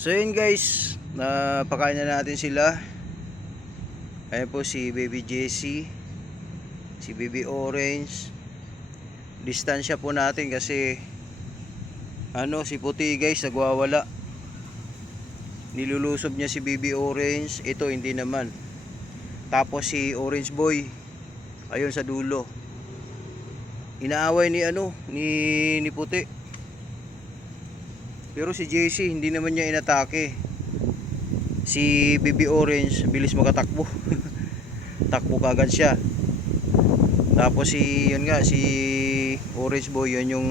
So yun guys, napakain na natin sila. Ayan po si Baby Jessie, si Baby Orange. Distansya po natin kasi si Puti guys nagwawala. Nilulusob niya si Baby Orange, ito hindi naman. Tapos si Orange Boy ayun sa dulo. Inaaway ni Puti. Pero si JC hindi naman niya inatake. Si Baby Orange bilis makatakbo. Takbo kagad siya. Tapos si Orange Boy yun yung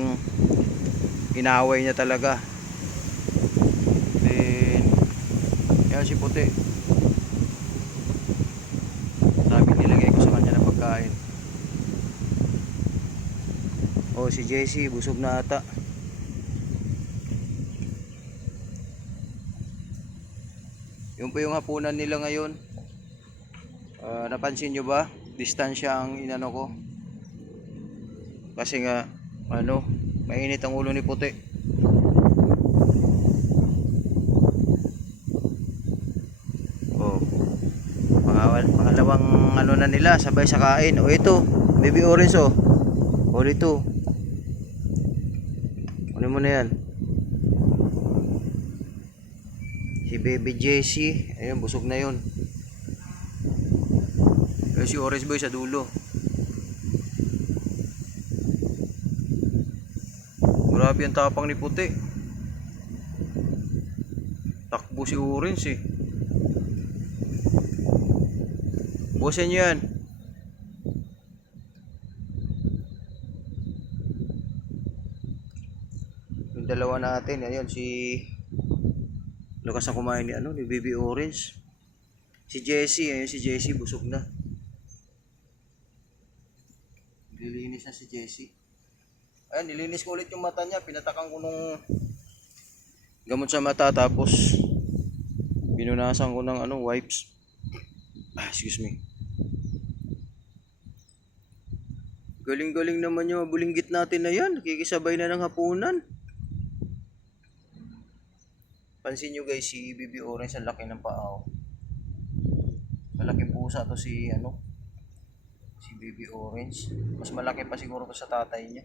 inaaway niya talaga. Then yan si Puti. Sabi nilagay ko sa kanya ng pagkain. Oh, si JC busog na ata. Yun po yung hapunan nila ngayon. Napansin nyo ba? Distansya ang inano ko. Kasi nga, mainit ang ulo ni Puti. Oh, pangalawang na nila, sabay sa kain. Oh, ito, Baby Orange oh. Oh, dito. Ano mo na yan? Si Baby Jessie, ayun, busog na yun. Si Orange Boy sa dulo. Grabe ang tapang ni Puti. Takbo si Orange eh. Busin nyo yan. Yung dalawa natin, ayun si lakas na kumain ni Baby Orange. Si Jessie, ayun si Jessie busog na. Nilinis na si Jessie. Ayun, nilinis ko ulit yung mata niya. Pinatakan ko nung gamot sa mata. Tapos pinunasan ko ng wipes. Excuse me. Galing-galing naman yung bulinggit natin na yan. Kikisabay na ng hapunan. Pansin nyo guys, si Baby Orange ang laki ng paa. Malaking pusa to si Baby Orange. Mas malaki pa siguro to sa tatay niya.